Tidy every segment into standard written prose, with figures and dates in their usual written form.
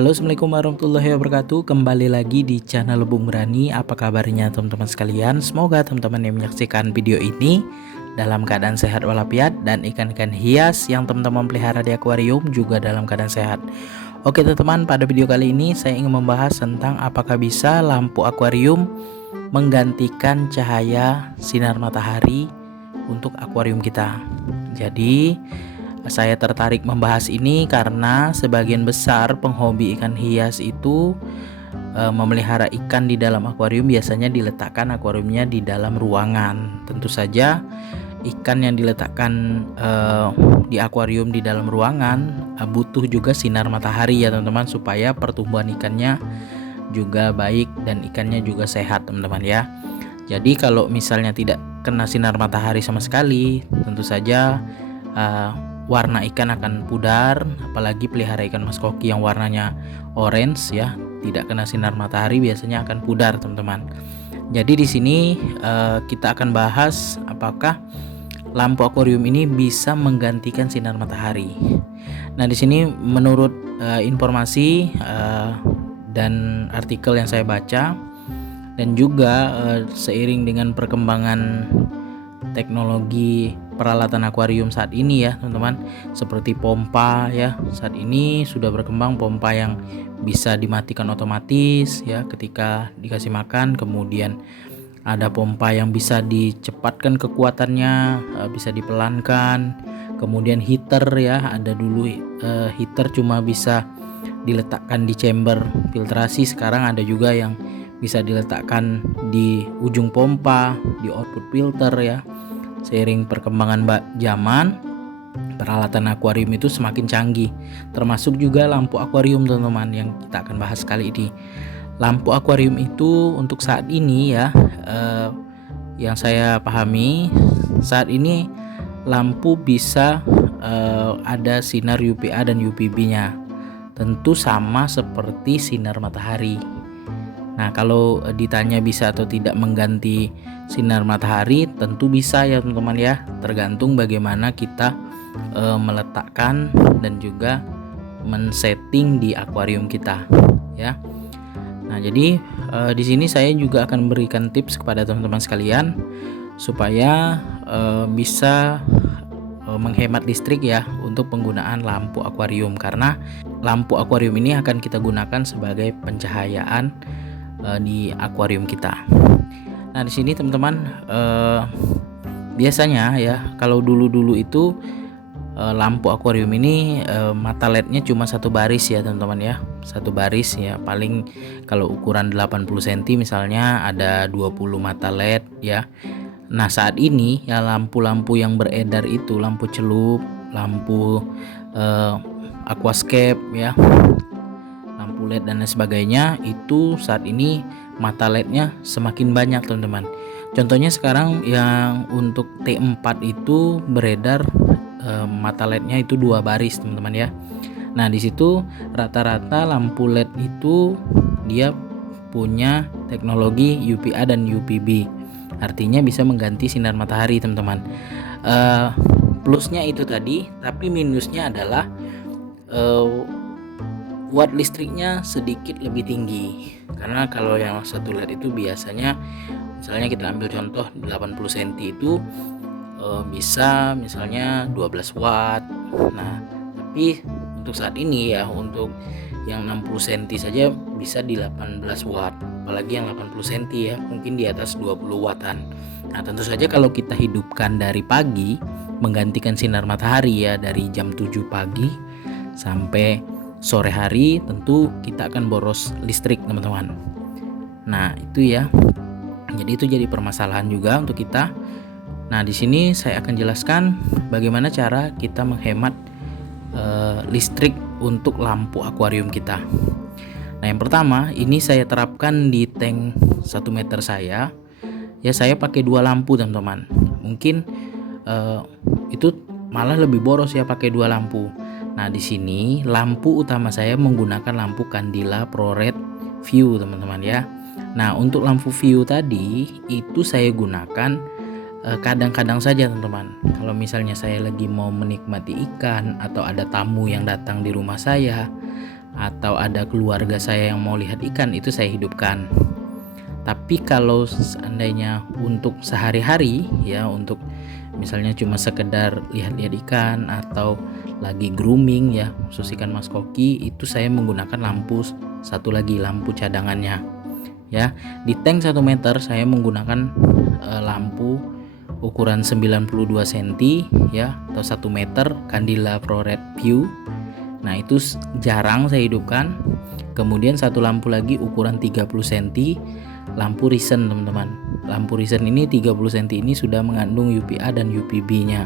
Halo, assalamualaikum warahmatullahi wabarakatuh. Kembali lagi di channel Bung Rani. Apa kabarnya teman-teman sekalian? Semoga teman-teman yang menyaksikan video ini dalam keadaan sehat walafiat, dan ikan-ikan hias yang teman-teman pelihara di akuarium juga dalam keadaan sehat. Oke teman-teman, pada video kali ini saya ingin membahas tentang apakah bisa lampu akuarium menggantikan cahaya sinar matahari untuk akuarium kita. Jadi saya tertarik membahas ini karena sebagian besar penghobi ikan hias itu memelihara ikan di dalam akuarium biasanya diletakkan akuariumnya di dalam ruangan. Tentu saja ikan yang diletakkan di akuarium di dalam ruangan butuh juga sinar matahari ya teman-teman, supaya pertumbuhan ikannya juga baik dan ikannya juga sehat teman-teman ya. Jadi kalau misalnya tidak kena sinar matahari sama sekali, tentu saja warna ikan akan pudar, apalagi pelihara ikan mas koki yang warnanya orange ya, tidak kena sinar matahari biasanya akan pudar teman-teman. Jadi di sini kita akan bahas apakah lampu akuarium ini bisa menggantikan sinar matahari. Nah di sini menurut informasi dan artikel yang saya baca, dan juga seiring dengan perkembangan teknologi peralatan akuarium saat ini ya teman-teman, seperti pompa ya, saat ini sudah berkembang pompa yang bisa dimatikan otomatis ya ketika dikasih makan, kemudian ada pompa yang bisa dicepatkan kekuatannya, bisa dipelankan, kemudian heater ya, ada dulu heater cuma bisa diletakkan di chamber filtrasi, sekarang ada juga yang bisa diletakkan di ujung pompa, di output filter ya. Seiring perkembangan zaman, peralatan akuarium itu semakin canggih, termasuk juga lampu akuarium teman-teman yang kita akan bahas kali ini. Lampu akuarium itu untuk saat ini ya, yang saya pahami saat ini lampu bisa ada sinar UVA dan UVB-nya, tentu sama seperti sinar matahari. Nah kalau ditanya bisa atau tidak mengganti sinar matahari, tentu bisa ya teman-teman ya, tergantung bagaimana kita meletakkan dan juga men-setting di akuarium kita ya. Nah jadi di sini saya juga akan memberikan tips kepada teman-teman sekalian supaya bisa menghemat listrik ya untuk penggunaan lampu akuarium, karena lampu akuarium ini akan kita gunakan sebagai pencahayaan di akuarium kita. Nah di sini teman-teman biasanya ya, kalau dulu itu lampu akuarium ini mata LED-nya cuma satu baris ya teman-teman ya, satu baris ya, paling kalau ukuran 80 cm misalnya ada 20 mata LED ya. Nah saat ini ya lampu-lampu yang beredar itu lampu celup, lampu aquascape ya, lampu LED dan lain sebagainya, itu saat ini mata LED-nya semakin banyak teman-teman. Contohnya sekarang yang untuk T4 itu beredar mata LED-nya itu 2 baris teman-teman ya. Nah di situ rata-rata lampu LED itu dia punya teknologi UVA dan UVB, artinya bisa mengganti sinar matahari teman-teman. Plusnya itu tadi, tapi minusnya adalah watt listriknya sedikit lebih tinggi, karena kalau yang satu LED itu biasanya, misalnya kita ambil contoh 80 cm itu bisa misalnya 12 watt. Nah tapi untuk saat ini ya, untuk yang 60 cm saja bisa di 18 watt, apalagi yang 80 cm ya mungkin di atas 20 wattan. Nah tentu saja kalau kita hidupkan dari pagi menggantikan sinar matahari ya, dari jam 7 pagi sampai sore hari, tentu kita akan boros listrik teman-teman. Nah itu ya, jadi itu jadi permasalahan juga untuk kita. Nah di sini saya akan jelaskan bagaimana cara kita menghemat listrik untuk lampu akuarium kita. Nah yang pertama ini saya terapkan di tank 1 meter saya ya, saya pakai 2 lampu teman-teman. Mungkin itu malah lebih boros ya pakai 2 lampu. Nah di sini lampu utama saya menggunakan lampu Candila ProRed View teman-teman ya. Nah untuk lampu view tadi itu saya gunakan kadang-kadang saja teman-teman. Kalau misalnya saya lagi mau menikmati ikan atau ada tamu yang datang di rumah saya, atau ada keluarga saya yang mau lihat ikan, itu saya hidupkan. Tapi kalau seandainya untuk sehari-hari ya, untuk misalnya cuma sekedar lihat-lihat ikan atau lagi grooming ya, khusus ikan mas koki, itu saya menggunakan lampu satu lagi, lampu cadangannya ya. Di tank 1 meter saya menggunakan lampu ukuran 92 cm ya, atau 1 meter Candila ProRed View. Nah itu jarang saya hidupkan. Kemudian satu lampu lagi ukuran 30 cm, lampu Risen teman-teman. Lampu Risen ini 30 cm ini sudah mengandung UVA dan UVB nya.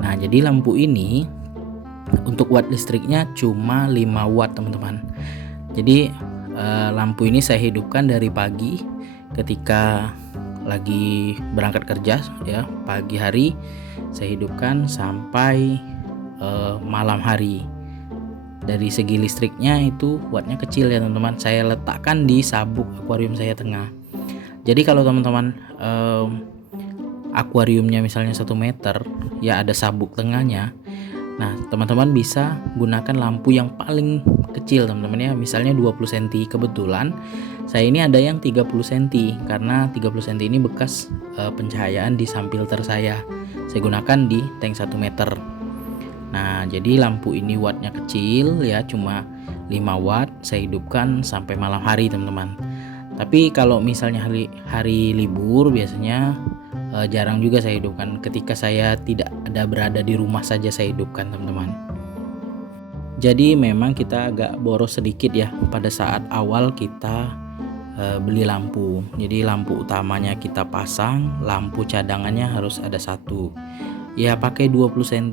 Nah jadi lampu ini untuk watt listriknya cuma 5 watt teman-teman. Jadi lampu ini saya hidupkan dari pagi ketika lagi berangkat kerja ya, pagi hari saya hidupkan sampai malam hari. Dari segi listriknya itu wattnya kecil ya teman-teman. Saya letakkan di sabuk akuarium saya tengah. Jadi kalau teman-teman akuariumnya misalnya 1 meter ya, ada sabuk tengahnya. Nah teman-teman bisa gunakan lampu yang paling kecil teman-teman ya, misalnya 20 cm. Kebetulan saya ini ada yang 30 cm, karena 30 cm ini bekas pencahayaan di sampilter saya gunakan di tank 1 meter. Nah jadi lampu ini wattnya kecil ya, cuma 5 watt. Saya hidupkan sampai malam hari teman-teman. Tapi kalau misalnya hari libur biasanya jarang juga saya hidupkan. Ketika saya tidak ada berada di rumah saja saya hidupkan teman-teman. Jadi memang kita agak boros sedikit ya pada saat awal kita beli lampu. Jadi lampu utamanya kita pasang, lampu cadangannya harus ada satu ya, pakai 20 cm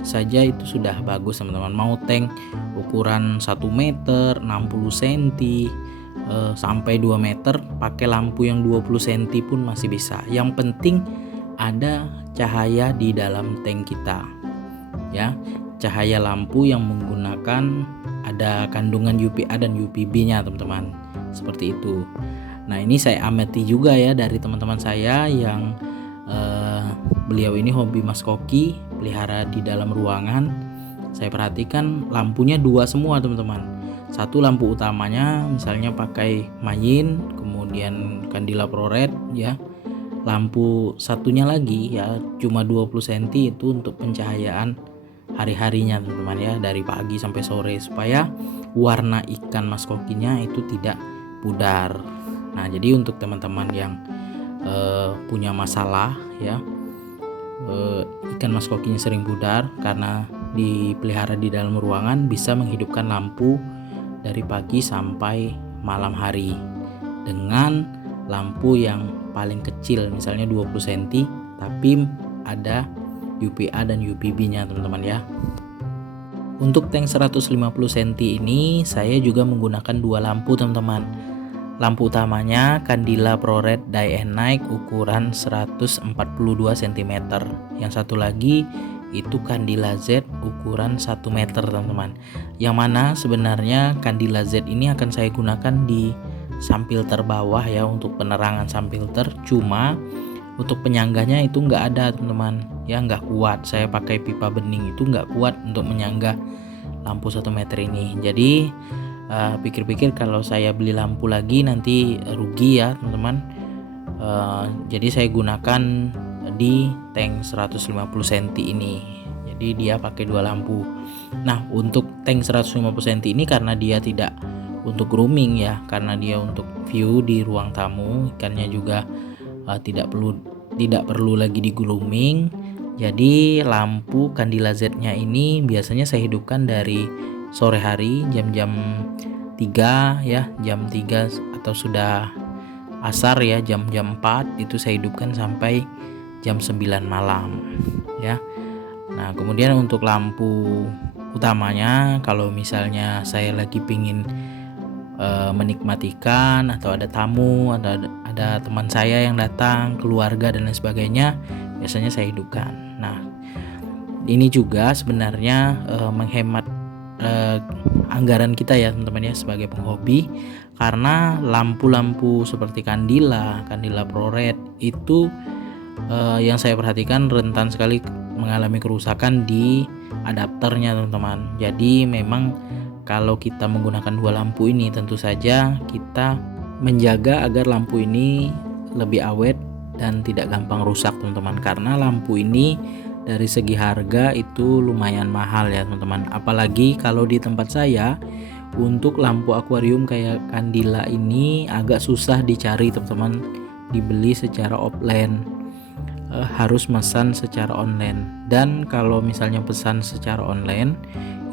saja itu sudah bagus teman-teman. Mau tank ukuran 1 meter 60 cm sampai 2 meter pakai lampu yang 20 cm pun masih bisa. Yang penting ada cahaya di dalam tank kita ya, cahaya lampu yang menggunakan ada kandungan UVA dan UVB nya teman-teman, seperti itu. Nah ini saya amati juga ya dari teman-teman saya yang beliau ini hobi mas koki, pelihara di dalam ruangan. Saya perhatikan lampunya 2 semua teman-teman. Satu lampu utamanya misalnya pakai Mayin, kemudian Candila ProRed ya. Lampu satunya lagi ya cuma 20 cm itu untuk pencahayaan hari-harinya teman-teman ya, dari pagi sampai sore, supaya warna ikan mas kokinya itu tidak pudar. Nah jadi untuk teman-teman yang punya masalah ya, ikan mas kokinya sering pudar karena dipelihara di dalam ruangan, bisa menghidupkan lampu dari pagi sampai malam hari dengan lampu yang paling kecil misalnya 20 cm tapi ada UVA dan UVB nya teman-teman ya. Untuk tank 150 cm ini saya juga menggunakan 2 lampu teman-teman. Lampu utamanya Candila ProRed Day and Night ukuran 142 cm. Yang satu lagi itu Candila Z ukuran 1 meter teman-teman. Yang mana sebenarnya Candila Z ini akan saya gunakan di sampilter bawah ya, untuk penerangan sampilter. Cuma untuk penyangganya itu nggak ada teman-teman ya, nggak kuat. Saya pakai pipa bening itu nggak kuat untuk menyanggah lampu 1 meter ini. Jadi pikir-pikir kalau saya beli lampu lagi nanti rugi ya teman-teman. Jadi saya gunakan di tank 150 cm ini. Jadi dia pakai 2 lampu. Nah untuk tank 150 cm ini karena dia tidak untuk grooming ya, karena dia untuk view di ruang tamu, ikannya juga tidak perlu lagi di grooming. Jadi lampu Candila Z nya ini biasanya saya hidupkan dari sore hari jam-jam 3 ya, jam 3 atau sudah asar ya, jam-jam 4 itu saya hidupkan sampai jam 9 malam ya. Nah kemudian untuk lampu utamanya kalau misalnya saya lagi pingin menikmati ikan atau ada tamu atau ada teman saya yang datang, keluarga dan lain sebagainya, biasanya saya hidupkan. Nah ini juga sebenarnya menghemat anggaran kita ya teman-teman ya, sebagai penghobi, karena lampu-lampu seperti Candila ProRed itu yang saya perhatikan rentan sekali mengalami kerusakan di adapternya teman-teman. Jadi memang kalau kita menggunakan dua lampu ini, tentu saja kita menjaga agar lampu ini lebih awet dan tidak gampang rusak teman-teman, karena lampu ini dari segi harga itu lumayan mahal ya teman-teman. Apalagi kalau di tempat saya untuk lampu akuarium kayak Candila ini agak susah dicari teman-teman, dibeli secara offline, harus pesan secara online. Dan kalau misalnya pesan secara online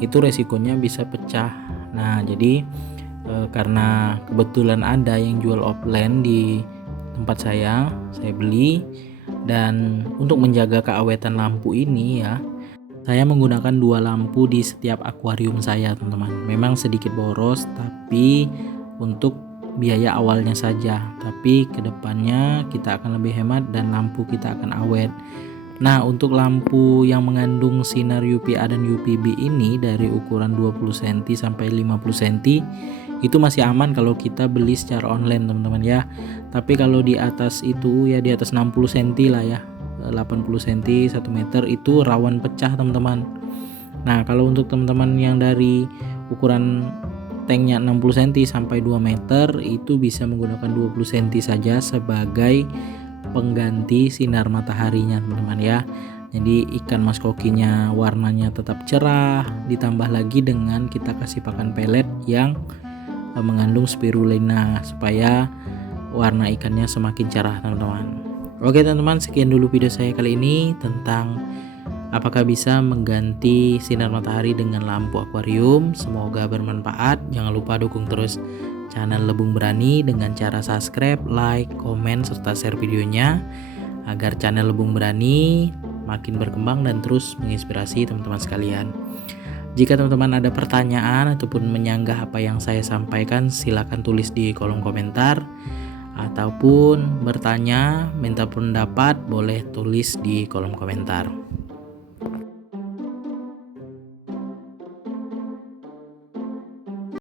itu resikonya bisa pecah. Nah jadi karena kebetulan ada yang jual offline di tempat saya beli. Dan untuk menjaga keawetan lampu ini ya, saya menggunakan dua lampu di setiap akuarium saya teman-teman. Memang sedikit boros, tapi untuk biaya awalnya saja, tapi kedepannya kita akan lebih hemat dan lampu kita akan awet. Nah untuk lampu yang mengandung sinar UVA dan UVB ini dari ukuran 20 cm sampai 50 cm itu masih aman kalau kita beli secara online teman-teman ya. Tapi kalau di atas itu ya, di atas 60 cm lah ya, 80 cm 1 meter itu rawan pecah teman-teman. Nah kalau untuk teman-teman yang dari ukuran tanknya 60 cm sampai 2 meter itu bisa menggunakan 20 cm saja sebagai pengganti sinar mataharinya teman-teman ya. Jadi ikan mas kokinya warnanya tetap cerah, ditambah lagi dengan kita kasih pakan pelet yang mengandung spirulina supaya warna ikannya semakin cerah teman-teman. Oke teman-teman, sekian dulu video saya kali ini tentang apakah bisa mengganti sinar matahari dengan lampu akuarium. Semoga bermanfaat. Jangan lupa dukung terus channel Lebung Berani dengan cara subscribe, like, komen, serta share videonya agar channel Lebung Berani makin berkembang dan terus menginspirasi teman-teman sekalian. Jika teman-teman ada pertanyaan ataupun menyanggah apa yang saya sampaikan, silakan tulis di kolom komentar, ataupun bertanya, minta pendapat, boleh tulis di kolom komentar.